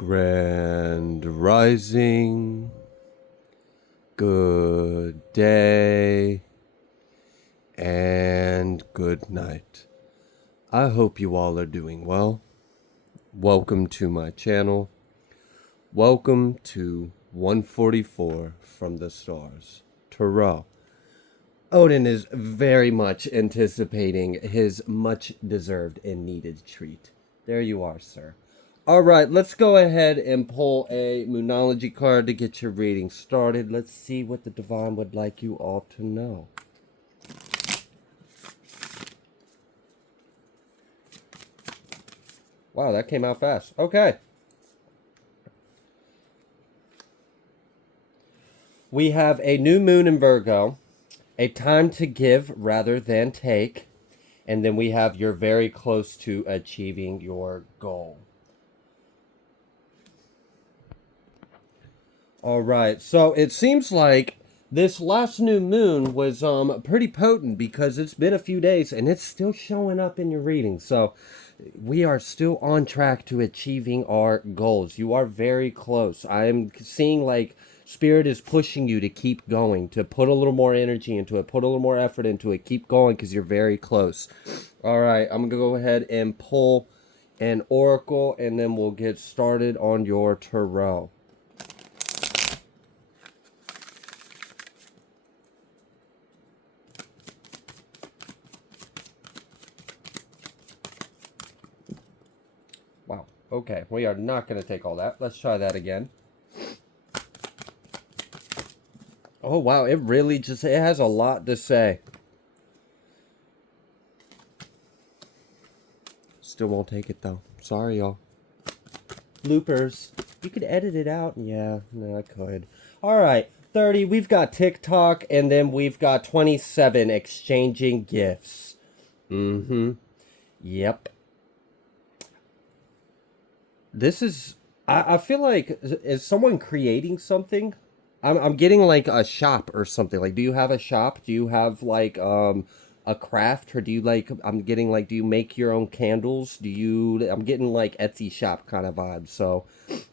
Grand Rising, good day, and good night. I hope you all are doing well. Welcome to my channel. Welcome to 144 from the stars. Tarot. Odin is very much anticipating his much deserved and needed treat. There you are, sir. All right, let's go ahead and pull a Moonology card to get your reading started. Let's see what the Divine would like you all to know. Wow, that came out fast. Okay. We have a new moon in Virgo, a time to give rather than take, and then we have you're very close to achieving your goal. All right, so it seems like this last new moon was pretty potent because it's been a few days and it's still showing up in your reading. So we are still on track to achieving our goals. You are very close. I'm seeing like Spirit is pushing you to keep going, to put a little more energy into it, put a little more effort into it, keep going because you're very close. All right, I'm going to go ahead and pull an oracle and then we'll get started on your tarot. Wow. Okay, we are not going to take all that. Let's try that again. Oh, wow. It really just, it has a lot to say. Still won't take it, though. Sorry, y'all. Bloopers. You could edit it out. Yeah, no, I could. All right. 30, we've got TikTok, and then we've got 27, exchanging gifts. Mm-hmm. Yep. This is, I feel like, is someone creating something? I'm getting like a shop or something. Like, do you have a shop? Do you have like a craft? Or do you like, I'm getting like, do you make your own candles? I'm getting like Etsy shop kind of vibes. So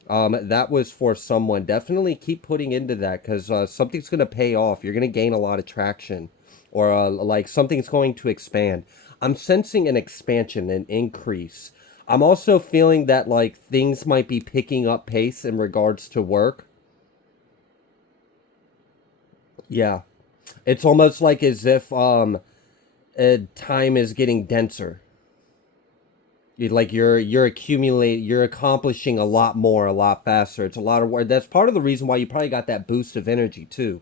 that was for someone. Definitely keep putting into that because something's going to pay off. You're going to gain a lot of traction or like something's going to expand. I'm sensing an expansion, an increase. I'm also feeling that like things might be picking up pace in regards to work. Yeah. It's almost like as if time is getting denser. Like you're accomplishing a lot more, a lot faster. It's a lot of work. That's part of the reason why you probably got that boost of energy too.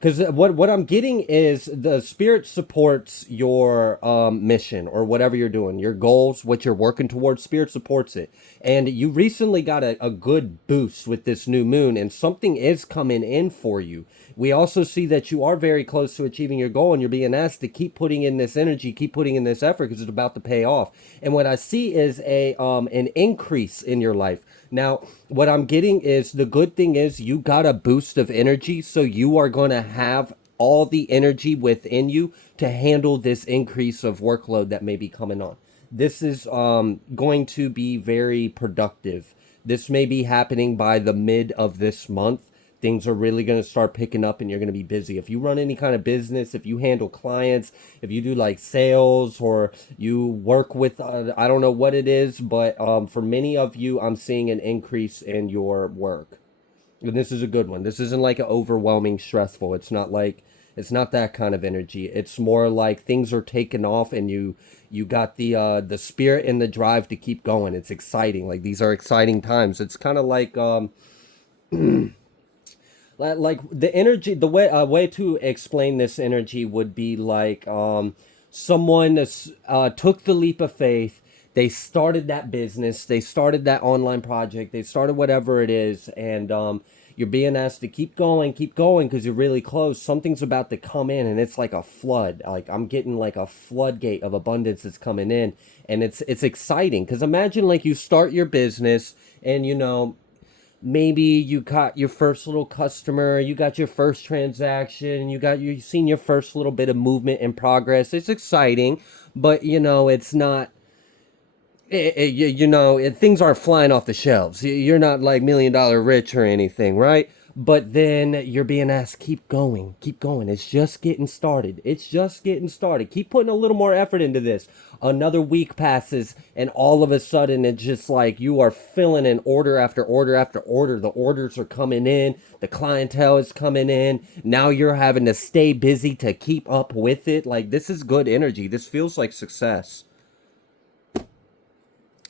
Because what I'm getting is the spirit supports your mission or whatever you're doing, your goals, what you're working towards. Spirit supports it, and you recently got a good boost with this new moon, and something is coming in for you. We also see that you are very close to achieving your goal, and you're being asked to keep putting in this energy, keep putting in this effort because it's about to pay off. And what I see is a an increase in your life. Now, what I'm getting is the good thing is you got a boost of energy, so you are going to have all the energy within you to handle this increase of workload that may be coming on. This is going to be very productive. This may be happening by the mid of this month. Things are really going to start picking up and you're going to be busy. If you run any kind of business, if you handle clients, if you do like sales or you work with, I don't know what it is, but for many of you, I'm seeing an increase in your work. And this is a good one. This isn't like an overwhelming stressful. It's not like, it's not that kind of energy. It's more like things are taking off and you got the spirit and the drive to keep going. It's exciting. Like these are exciting times. It's kind of like the energy, the way to explain this energy would be like someone took the leap of faith. They started that business, they started that online project, they started whatever it is, and you're being asked to keep going because you're really close. Something's about to come in and it's like a flood. Like I'm getting like a floodgate of abundance that's coming in, and it's exciting because imagine like you start your business and maybe you got your first little customer, you got your first transaction, you've seen your first little bit of movement and progress. It's exciting, but it's not things aren't flying off the shelves. You're not like $1 million rich or anything, right? But then you're being asked, keep going, keep going. It's just getting started. It's just getting started. Keep putting a little more effort into this. Another week passes, and all of a sudden, it's just like you are filling in order after order after order. The orders are coming in, the clientele is coming in. Now you're having to stay busy to keep up with it. Like, this is good energy. This feels like success.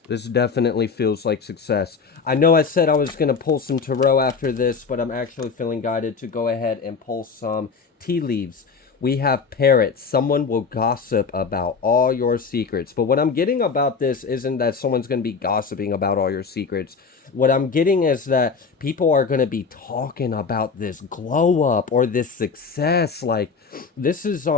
This definitely feels like success. I know I said I was going to pull some tarot after this, but I'm actually feeling guided to go ahead and pull some tea leaves. We have parrots. Someone will gossip about all your secrets. But what I'm getting about this isn't that someone's going to be gossiping about all your secrets. What I'm getting is that people are going to be talking about this glow up or this success. Like, this is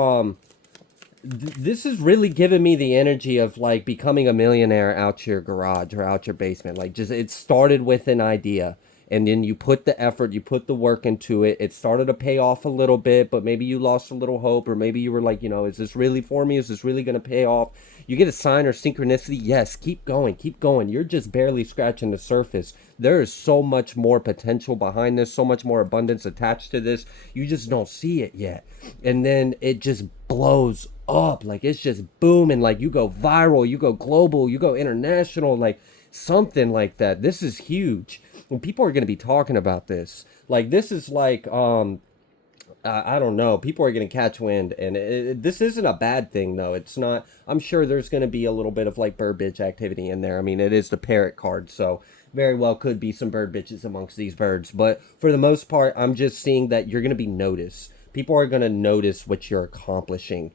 this is really giving me the energy of like becoming a millionaire out your garage or out your basement. Like, just it started with an idea, and then you put the effort, you put the work into it. It started to pay off a little bit, but maybe you lost a little hope, or maybe you were like, is this really for me? Is this really going to pay off? You get a sign or synchronicity. Yes, keep going, keep going. You're just barely scratching the surface. There is so much more potential behind this, so much more abundance attached to this. You just don't see it yet. And then it just blows up. Like, it's just booming. Like, you go viral, you go global, you go international, like something like that. This is huge. And people are going to be talking about this. Like, this is like, I don't know. People are going to catch wind, and this isn't a bad thing, though. It's not. I'm sure there's going to be a little bit of like bird bitch activity in there. I mean, it is the parrot card, so very well could be some bird bitches amongst these birds. But for the most part, I'm just seeing that you're going to be noticed. People are going to notice what you're accomplishing.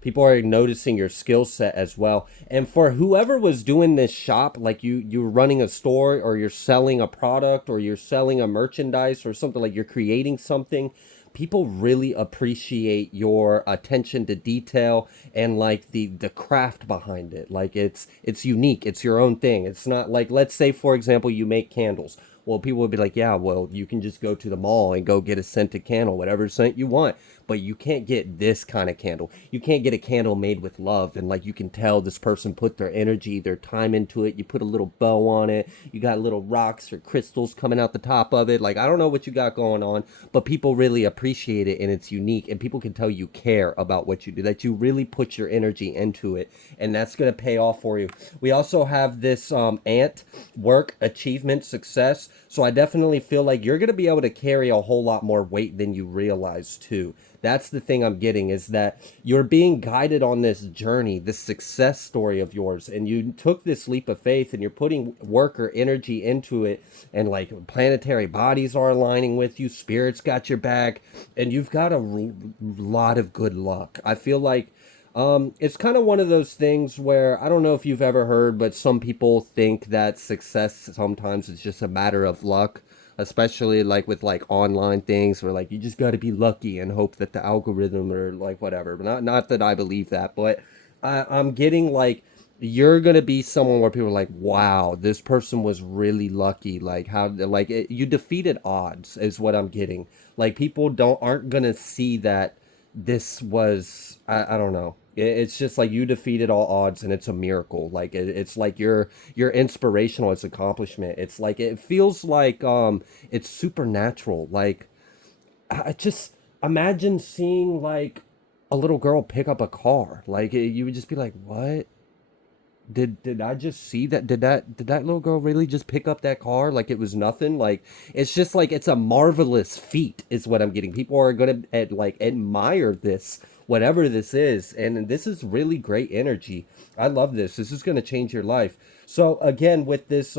People are noticing your skill set as well. And for whoever was doing this shop, like you're running a store, or you're selling a product, or you're selling a merchandise or something, like you're creating something, people really appreciate your attention to detail and like the craft behind it. Like, it's unique, it's your own thing. It's not like, let's say for example, you make candles. Well, people would be like, yeah, well, you can just go to the mall and go get a scented candle, whatever scent you want. But you can't get this kind of candle. You can't get a candle made with love. And like, you can tell this person put their energy, their time into it. You put a little bow on it. You got little rocks or crystals coming out the top of it. Like, I don't know what you got going on, but people really appreciate it, and it's unique. And people can tell you care about what you do, that you really put your energy into it. And that's going to pay off for you. We also have this ant, work, achievement, success. So I definitely feel like you're going to be able to carry a whole lot more weight than you realize too. That's the thing I'm getting, is that you're being guided on this journey, this success story of yours, and you took this leap of faith and you're putting work or energy into it, and like planetary bodies are aligning with you, spirits got your back, and you've got a lot of good luck. I feel like it's kind of one of those things where, I don't know if you've ever heard, but some people think that success sometimes is just a matter of luck, especially like with like online things where like you just got to be lucky and hope that the algorithm or like whatever. But not that I believe that, but I'm getting like, you're gonna be someone where people are like, wow, this person was really lucky. Like, how, like you defeated odds is what I'm getting. Like, people aren't gonna see that this was, I don't know. It's just like you defeated all odds, and it's a miracle. Like, it's like you're inspirational. It's accomplishment. It's like, it feels like it's supernatural. Like, I just imagine seeing like a little girl pick up a car. Like, you would just be like, what? Did I just see that? Did that little girl really just pick up that car like it was nothing? Like, it's just like, it's a marvelous feat is what I'm getting. People are gonna like admire this, whatever this is, and this is really great energy. I love this. This is gonna change your life. So again, with this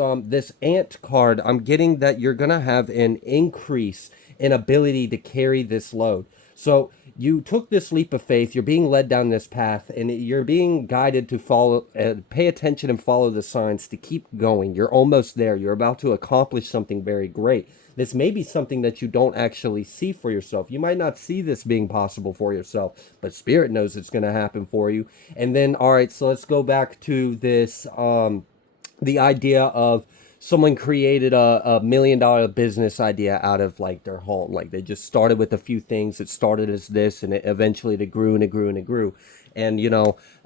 ant card, I'm getting that you're gonna have an increase in ability to carry this load. So you took this leap of faith, you're being led down this path, and you're being guided to follow, pay attention and follow the signs to keep going. You're almost there. You're about to accomplish something very great. This may be something that you don't actually see for yourself. You might not see this being possible for yourself, but Spirit knows it's going to happen for you. And then, all right, so let's go back to this, the idea of someone created a $1 million business idea out of like their home. Like, they just started with a few things. It started as this, and it eventually it grew and it grew and it grew. And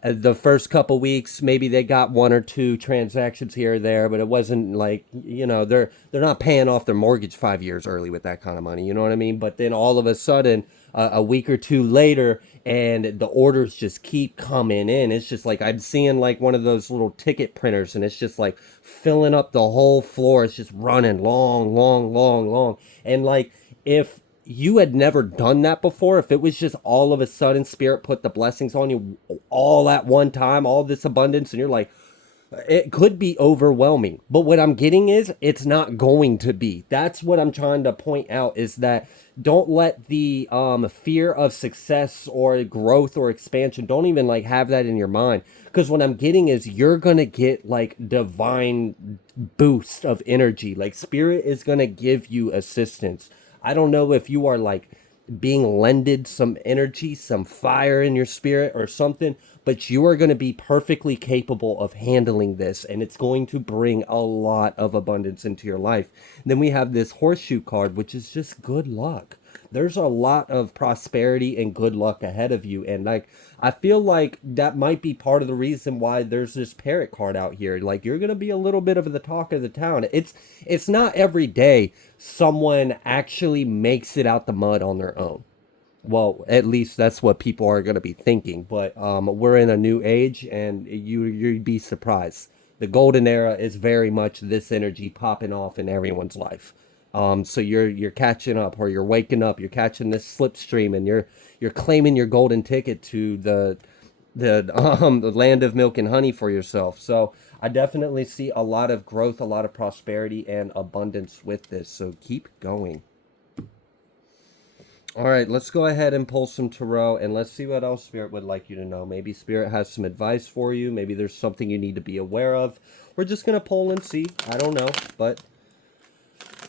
The first couple weeks, maybe they got one or two transactions here or there, but it wasn't like, they're not paying off their mortgage 5 years early with that kind of money. You know what I mean? But then all of a sudden, a week or two later, and the orders just keep coming in. It's just like I'm seeing like one of those little ticket printers, and it's just like filling up the whole floor. It's just running long, long, long, long, and like if you had never done that before, if it was just all of a sudden spirit put the blessings on you all at one time, all this abundance, and you're like, it could be overwhelming. But what I'm getting is it's not going to be. That's what I'm trying to point out, is that don't let the fear of success or growth or expansion, don't even like have that in your mind. Because what I'm getting is you're going to get like divine boost of energy. Like spirit is going to give you assistance. I don't know if you are like being lended some energy, some fire in your spirit or something, but you are going to be perfectly capable of handling this, and it's going to bring a lot of abundance into your life. And then we have this horseshoe card, which is just good luck. There's a lot of prosperity and good luck ahead of you, and like I feel like that might be part of the reason why there's this parrot card out here. Like you're going to be a little bit of the talk of the town. It's not every day someone actually makes it out the mud on their own. Well, at least that's what people are going to be thinking. But we're in a new age, and you'd be surprised. The golden era is very much this energy popping off in everyone's life. So you're catching up, or you're waking up. You're catching this slipstream, and you're claiming your golden ticket to the land of milk and honey for yourself. So I definitely see a lot of growth, a lot of prosperity, and abundance with this. So keep going. All right, let's go ahead and pull some tarot, and let's see what else Spirit would like you to know. Maybe Spirit has some advice for you. Maybe there's something you need to be aware of. We're just going to pull and see. I don't know, but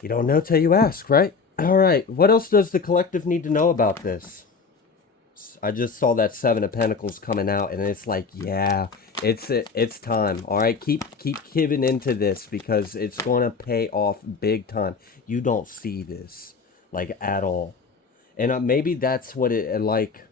you don't know till you ask, right? All right, what else does the collective need to know about this? I just saw that Seven of Pentacles coming out, and it's like, yeah, it's time. All right, keep giving into this, because it's going to pay off big time. You don't see this like at all. And maybe that's what it like.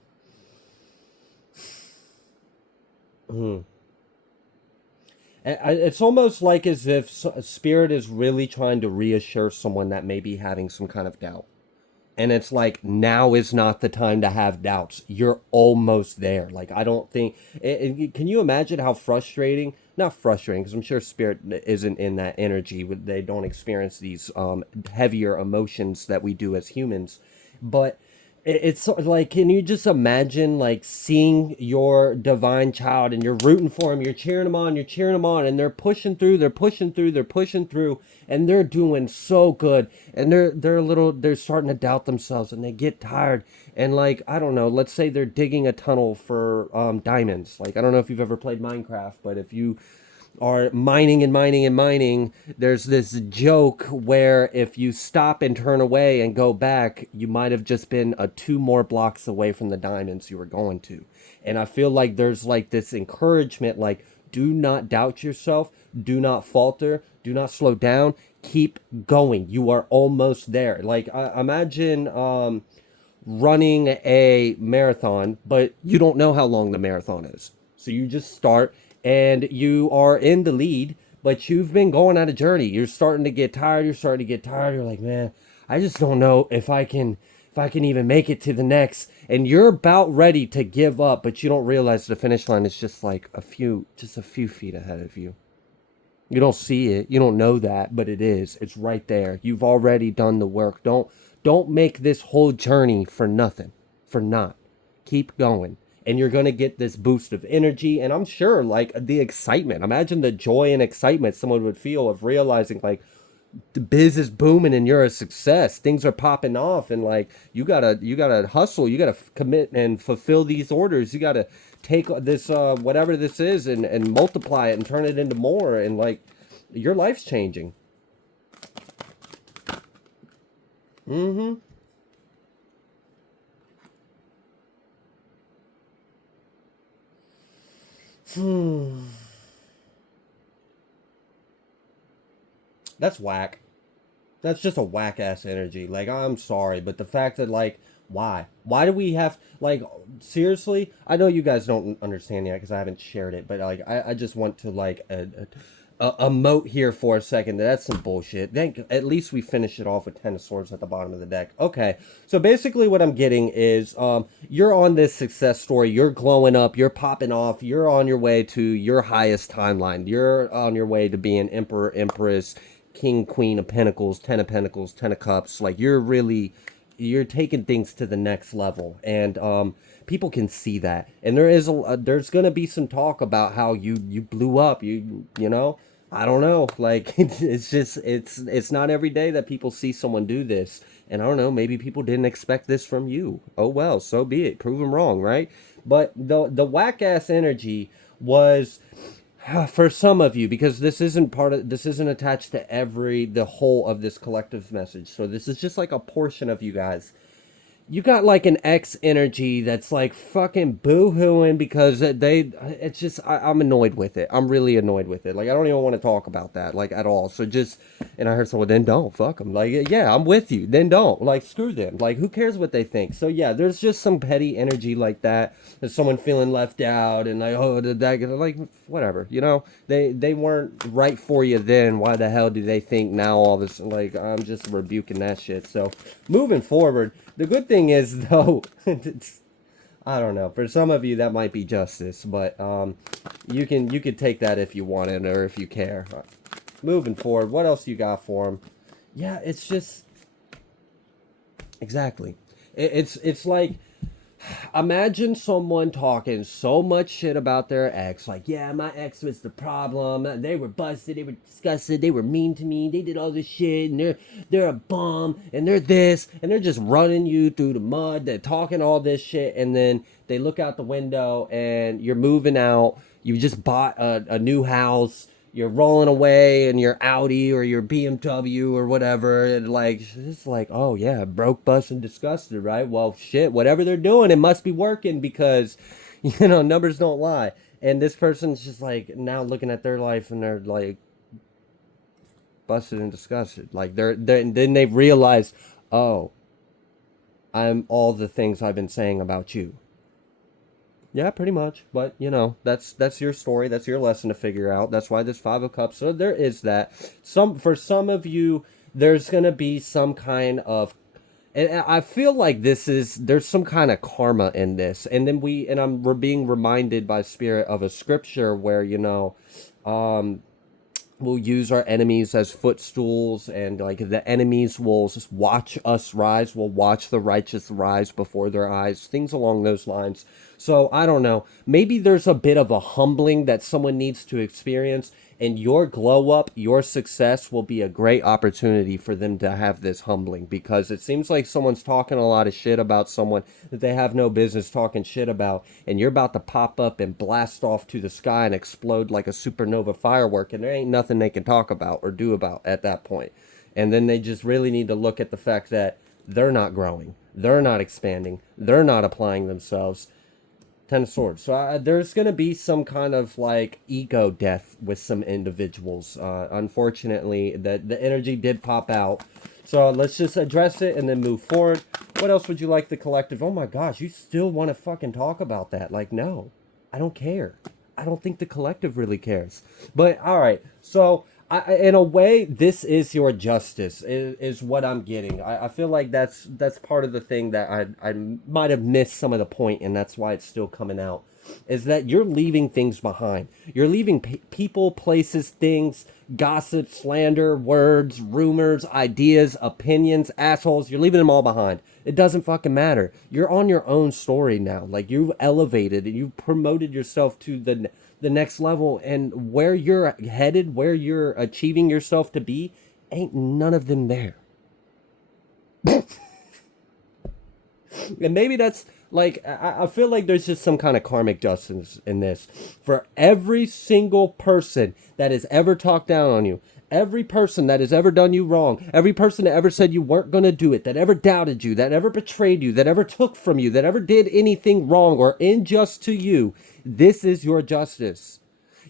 It's almost like as if spirit is really trying to reassure someone that may be having some kind of doubt. And it's like, now is not the time to have doubts. You're almost there. Like, I don't think. Can you imagine how frustrating? Not frustrating, because I'm sure spirit isn't in that energy. They don't experience these heavier emotions that we do as humans. But it's like, can you just imagine like seeing your divine child, and you're rooting for him, you're cheering them on, and they're pushing through, they're pushing through, and they're doing so good, and they're starting to doubt themselves, and they get tired, and like, I don't know, let's say they're digging a tunnel for diamonds. Like, I don't know if you've ever played Minecraft, but if you are mining and mining and mining, there's this joke where if you stop and turn away and go back, you might have just been two more blocks away from the diamonds you were going to. And I feel like there's like this encouragement, like, do not doubt yourself, do not falter, do not slow down, keep going. You are almost there. Like, imagine running a marathon, but you don't know how long the marathon is. So you just start, and you are in the lead, but you've been going on a journey. You're starting to get tired. You're like, man, I just don't know if I can even make it to the next. And you're about ready to give up, but you don't realize the finish line is just like a few feet ahead of you. You don't see it. You don't know that, but it is. It's right there. You've already done the work. Don't make this whole journey for nothing, for naught. Keep going. And you're going to get this boost of energy. And I'm sure, like, the excitement. Imagine the joy and excitement someone would feel of realizing, like, the biz is booming and you're a success. Things are popping off, and like, you gotta hustle. You gotta commit and fulfill these orders. You gotta take this whatever this is, and multiply it and turn it into more. And like, your life's changing. Mm-hmm. That's whack. That's just a whack ass energy. Like, I'm sorry, but the fact that like Why do we have, like, seriously? I know you guys don't understand yet because I haven't shared it, but like I just want to like a moat here for a second. That's some bullshit. Thank at least we finish it off with 10 of swords at the bottom of the deck. Okay, so basically what I'm getting is you're on this success story. You're glowing up. You're popping off. You're on your way to your highest timeline. You're on your way to being emperor, empress, king, queen of pentacles, 10 of pentacles, 10 of cups. Like you're taking things to the next level, and people can see that. And there's gonna be some talk about how you blew up. You know, I don't know. Like it's just it's not every day that people see someone do this. And I don't know, maybe people didn't expect this from you. Oh well, so be it. Prove them wrong, right? But the whack ass energy was for some of you, because this isn't attached to the whole of this collective message. So this is just like a portion of you guys. You got like an X energy that's like fucking boo-hooing because it's just, I'm annoyed with it. I'm really annoyed with it. Like, I don't even want to talk about that, like, at all. So just, and I heard someone, then don't, fuck them. Like, yeah, I'm with you. Then don't. Like, screw them. Like, who cares what they think? So yeah, there's just some petty energy like that. There's someone feeling left out and like, oh, did that get, like, whatever, you know? They weren't right for you then. Why the hell do they think now all this? Like, I'm just rebuking that shit. So moving forward, the good thing is, though, it's, I don't know. For some of you, that might be justice, but you could take that if you want it or if you care. Moving forward, what else you got for them? Yeah, it's just exactly. It's like, imagine someone talking so much shit about their ex, like, yeah, my ex was the problem. They were busted, they were disgusted, they were mean to me, they did all this shit, and they're a bum, and they're this, and they're just running you through the mud. They're talking all this shit, and then they look out the window, and you're moving out. You just bought a new house. You're rolling away in your Audi or your BMW or whatever, and like it's like, oh yeah, broke, bust, and disgusted, right? Well, shit, whatever they're doing, it must be working because, numbers don't lie. And this person's just like now looking at their life and they're like busted and disgusted. Like then they realize, oh, I'm all the things I've been saying about you. Yeah, pretty much. But that's your story. That's your lesson to figure out. That's why there's 5 of cups. So there is that. For some of you, there's gonna be some kind of, and I feel like there's some kind of karma in this. And then we're being reminded by spirit of a scripture where um, we'll use our enemies as footstools, and like the enemies will just watch us rise, will watch the righteous rise before their eyes, things along those lines. So I don't know, maybe there's a bit of a humbling that someone needs to experience, and your glow up, your success will be a great opportunity for them to have this humbling, because it seems like someone's talking a lot of shit about someone that they have no business talking shit about, and you're about to pop up and blast off to the sky and explode like a supernova firework, and there ain't nothing they can talk about or do about at that point. And then they just really need to look at the fact that they're not growing, they're not expanding, they're not applying themselves. 10 of swords. So there's going to be some kind of like ego death with some individuals. Unfortunately, the energy did pop out. So let's just address it and then move forward. What else would you like the collective? Oh my gosh, you still want to fucking talk about that? Like, no, I don't care. I don't think the collective really cares. But all right, so in a way, this is your justice, is what I'm getting. I feel like that's part of the thing that I might have missed some of the point, and that's why it's still coming out, is that you're leaving things behind. You're leaving people, places, things, gossip, slander, words, rumors, ideas, opinions, assholes. You're leaving them all behind. It doesn't fucking matter. You're on your own story now. Like, you've elevated and you've promoted yourself to the next level, and where you're headed, where you're achieving yourself to be, ain't none of them there. And maybe that's like, I feel like there's just some kind of karmic justice in this. For every single person that has ever talked down on you, every person that has ever done you wrong, every person that ever said you weren't going to do it, that ever doubted you, that ever betrayed you, that ever took from you, that ever did anything wrong or unjust to you, this is your justice.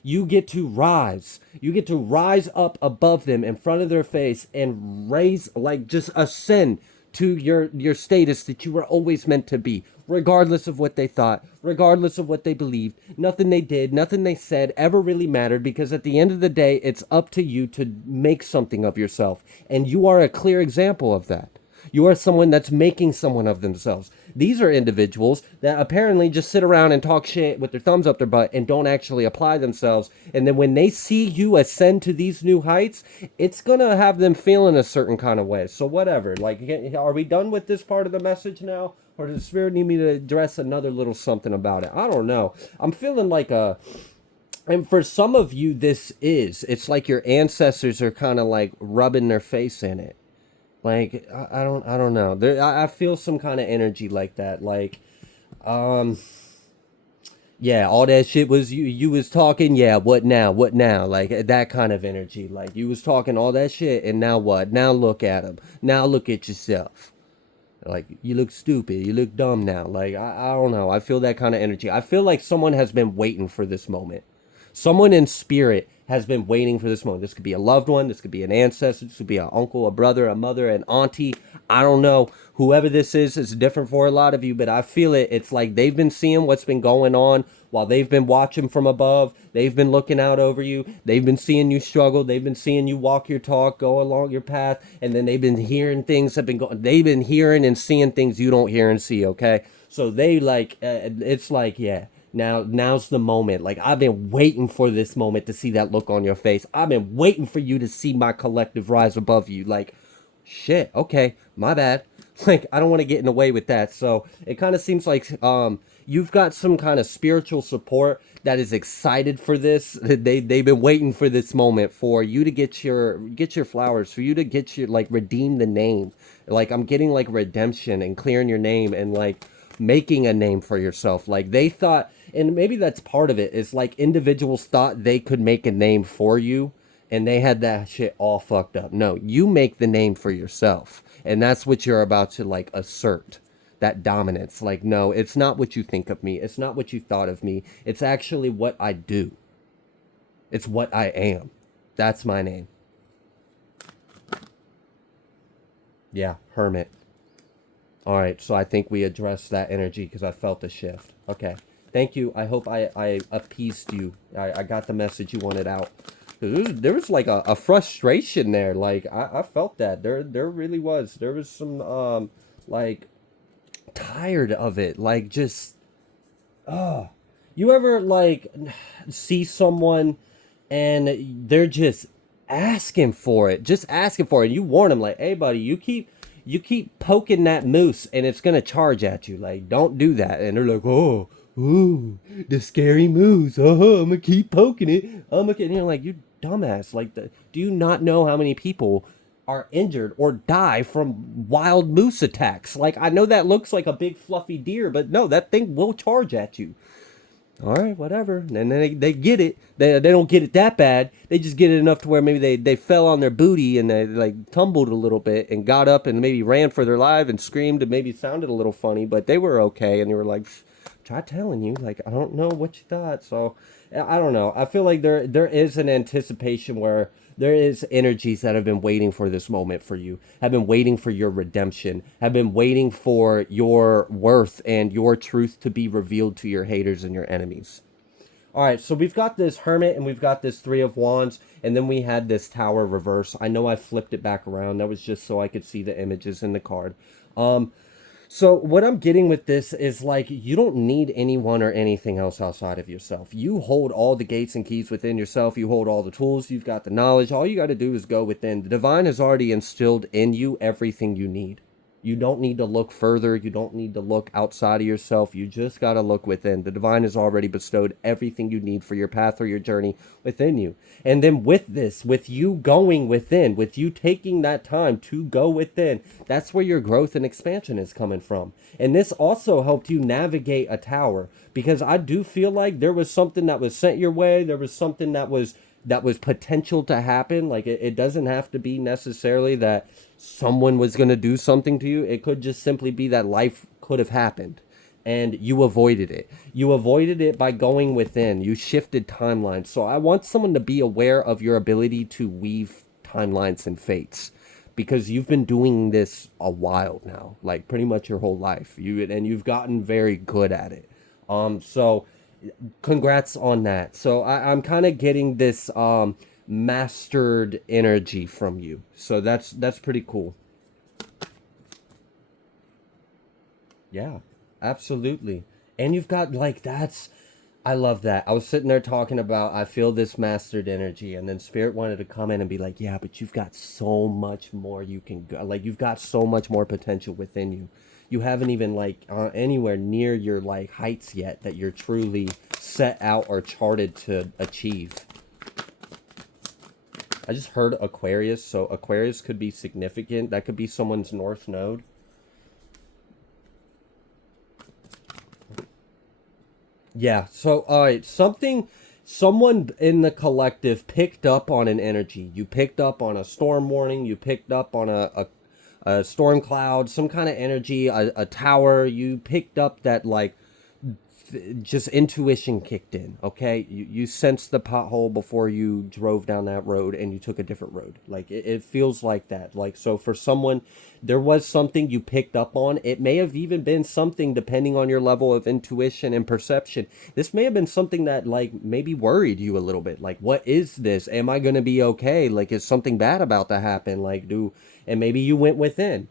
You get to rise. You get to rise up above them in front of their face and raise, like, just ascend to your status that you were always meant to be, regardless of what they thought, regardless of what they believed. Nothing they did, nothing they said ever really mattered, because at the end of the day, it's up to you to make something of yourself. And you are a clear example of that. You are someone that's making someone of themselves. These are individuals that apparently just sit around and talk shit with their thumbs up their butt and don't actually apply themselves. And then when they see you ascend to these new heights, it's going to have them feeling a certain kind of way. So whatever. Like, are we done with this part of the message now? Or does the Spirit need me to address another little something about it? I don't know. I'm feeling like and for some of you, it's like your ancestors are kind of like rubbing their face in it. Like, I don't know. I feel some kind of energy like that. Like, yeah, all that shit was you was talking. Yeah, what now? What now? Like that kind of energy. Like you was talking all that shit, and now what? Now look at him. Now look at yourself. Like you look stupid. You look dumb now. Like I don't know. I feel that kind of energy. I feel like someone has been waiting for this moment. Someone in spirit has been waiting for this moment. This could be a loved one. This could be an ancestor. This could be an uncle, a brother, a mother, an auntie. I don't know. Whoever this is, it's different for a lot of you, but I feel it. It's like they've been seeing what's been going on while they've been watching from above. They've been looking out over you. They've been seeing you struggle. They've been seeing you walk your talk, go along your path, and then they've been hearing things have been going. They've been hearing and seeing things you don't hear and see. Okay, so they like it's like yeah. Now's the moment. Like I've been waiting for this moment to see that look on your face. I've been waiting for you to see my collective rise above you. Like, shit. Okay, my bad. Like I don't want to get in the way with that. So it kind of seems like you've got some kind of spiritual support that is excited for this. They've been waiting for this moment for you to get your flowers, for you to get your like redeem the name. Like I'm getting like redemption and clearing your name and like making a name for yourself. Like they thought, and maybe that's part of it, is like individuals thought they could make a name for you and they had that shit all fucked up. No, you make the name for yourself, and that's what you're about to like assert, that dominance. Like no, it's not what you think of me, it's not what you thought of me, it's actually what I do, it's what I am. That's my name. Yeah, Hermit. All right, so I think we addressed that energy because I felt a shift. Okay, thank you. I hope I appeased you. I got the message you wanted out. There was like a frustration there. Like I felt that there really was. There was some like tired of it. Like just you ever like see someone and they're just asking for it, and you warn them like, hey buddy, you keep poking that moose and it's gonna charge at you. Like, don't do that. And they're like, oh, ooh, the scary moose. I'm gonna keep poking it. And you're like, you dumbass. Like, do you not know how many people are injured or die from wild moose attacks? Like, I know that looks like a big fluffy deer, but no, that thing will charge at you. All right, whatever. And then they get it. They don't get it that bad. They just get it enough to where maybe they fell on their booty and they like tumbled a little bit and got up and maybe ran for their life and screamed and maybe sounded a little funny, but they were okay. And they were like, try telling you, like, I don't know what you thought. So I don't know. I feel like there is an anticipation where there is energies that have been waiting for this moment for you, have been waiting for your redemption, have been waiting for your worth and your truth to be revealed to your haters and your enemies. All right, so we've got this Hermit and we've got this Three of Wands, and then we had this Tower reverse. I know I flipped it back around. That was just so I could see the images in the card. So what I'm getting with this is like, you don't need anyone or anything else outside of yourself. You hold all the gates and keys within yourself. You hold all the tools. You've got the knowledge. All you got to do is go within. The divine has already instilled in you everything you need. You don't need to look further. You don't need to look outside of yourself. You just got to look within. The divine has already bestowed everything you need for your path or your journey within you. And then with this, with you going within, with you taking that time to go within, that's where your growth and expansion is coming from. And this also helped you navigate a tower, because I do feel like there was something that was sent your way. There was something that was potential to happen. Like it doesn't have to be necessarily that someone was going to do something to you. It could just simply be that life could have happened and you avoided it. You avoided it by going within. You shifted timelines. So I want someone to be aware of your ability to weave timelines and fates, because you've been doing this a while now, like pretty much your whole life. You've gotten very good at it. So congrats on that. So I'm kind of getting this mastered energy from you. So that's pretty cool. Yeah, absolutely. And you've got like that's I love that. I was sitting there talking about I feel this mastered energy, and then Spirit wanted to come in and be like, "Yeah, but you've got so much more you can go. Like you've got so much more potential within you. You haven't even like anywhere near your like heights yet that you're truly set out or charted to achieve." I just heard Aquarius, so Aquarius could be significant. That could be someone's north node. Yeah. So, all right, someone in the collective picked up on an energy. You picked up on a storm warning. You picked up on a storm cloud, some kind of energy, a tower. You picked up that like just intuition kicked in. Okay, you sensed the pothole before you drove down that road and you took a different road. Like it feels like that. Like so for someone, there was something you picked up on. It may have even been something depending on your level of intuition and perception. This may have been something that like maybe worried you a little bit. Like what is this? Am I going to be okay? Like is something bad about to happen? Like do and maybe you went within,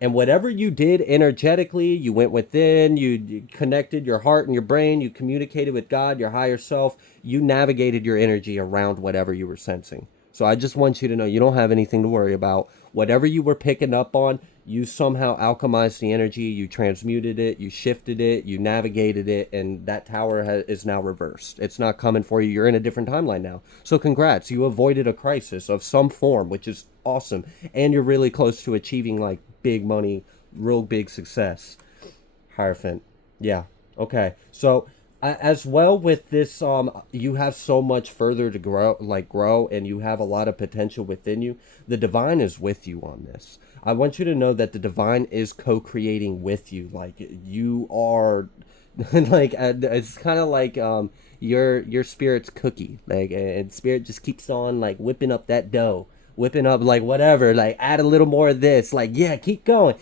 and whatever you did energetically, you went within, you connected your heart and your brain, you communicated with God, your higher self, you navigated your energy around whatever you were sensing. So I just want you to know you don't have anything to worry about. Whatever you were picking up on, you somehow alchemized the energy, you transmuted it, you shifted it, you navigated it, and that tower is now reversed. It's not coming for you. You're in a different timeline now. So congrats. You avoided a crisis of some form, which is awesome. And you're really close to achieving like big money, real big success. Hierophant. Yeah. Okay. So as well with this you have so much further to grow, and you have a lot of potential within you. The divine is with you on this. I want you to know that the divine is co-creating with you. Like you are like it's kind of like your spirit's cookie, like, and spirit just keeps on like whipping up that dough, whipping up like whatever, like add a little more of this, like yeah, keep going,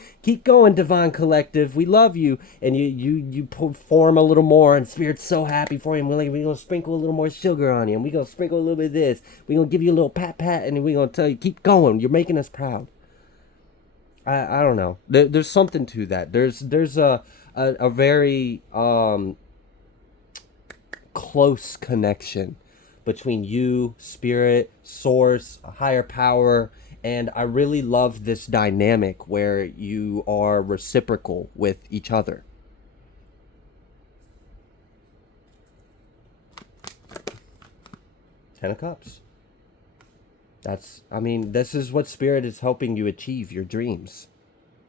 divine collective, we love you. And you perform a little more, and spirit's so happy for you, and we gonna sprinkle a little more sugar on you, and we gonna sprinkle a little bit of this, we gonna give you a little pat, and we gonna tell you keep going, you're making us proud. I don't know, there's something to that. There's a very close connection between you, spirit, source, a higher power, and I really love this dynamic where you are reciprocal with each other. 10 of Cups. I mean, this is what spirit is helping you achieve, your dreams.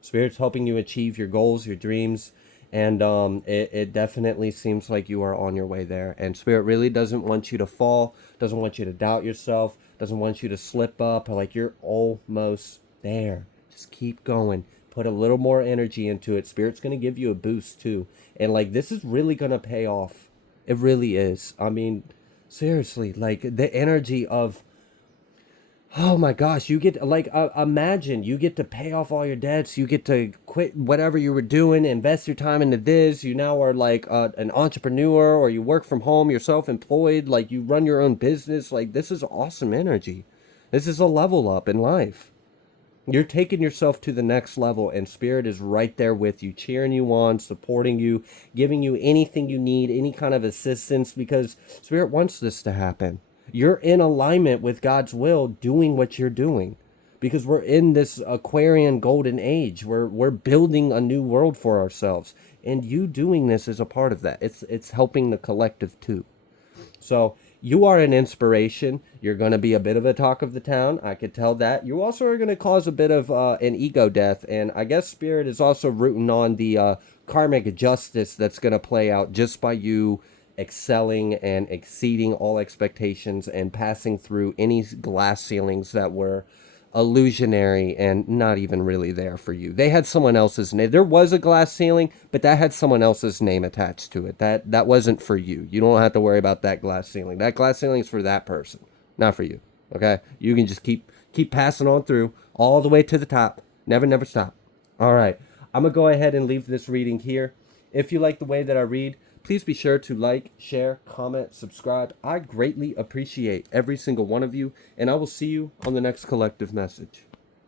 Spirit's helping you achieve your goals, your dreams, and it definitely seems like you are on your way there. And Spirit really doesn't want you to fall, doesn't want you to doubt yourself, doesn't want you to slip up. Like you're almost there. Just keep going. Put a little more energy into it. Spirit's going to give you a boost too. And like this is really going to pay off. It really is. I mean, seriously, like the energy of, oh my gosh, you get like imagine you get to pay off all your debts, you get to quit whatever you were doing, invest your time into this. You now are like an entrepreneur, or you work from home, you're self-employed, like you run your own business. Like this is awesome energy. This is a level up in life. You're taking yourself to the next level, and spirit is right there with you, cheering you on, supporting you, giving you anything you need, any kind of assistance, because spirit wants this to happen. You're in alignment with God's will doing what you're doing, because we're in this Aquarian golden age. We're building a new world for ourselves, and you doing this is a part of that. It's helping the collective too. So you are an inspiration. You're going to be a bit of a talk of the town. I could tell that. You also are going to cause a bit of an ego death. And I guess Spirit is also rooting on the karmic justice that's going to play out just by you excelling and exceeding all expectations and passing through any glass ceilings that were illusionary and not even really there for you. They had someone else's name. There was a glass ceiling, but that had someone else's name attached to it. That wasn't for you. You don't have to worry about that glass ceiling. That glass ceiling is for that person, not for you. Okay? You can just keep passing on through all the way to the top. Never stop. All right. I'm going to go ahead and leave this reading here. If you like the way that I read, please be sure to like, share, comment, subscribe. I greatly appreciate every single one of you, and I will see you on the next collective message.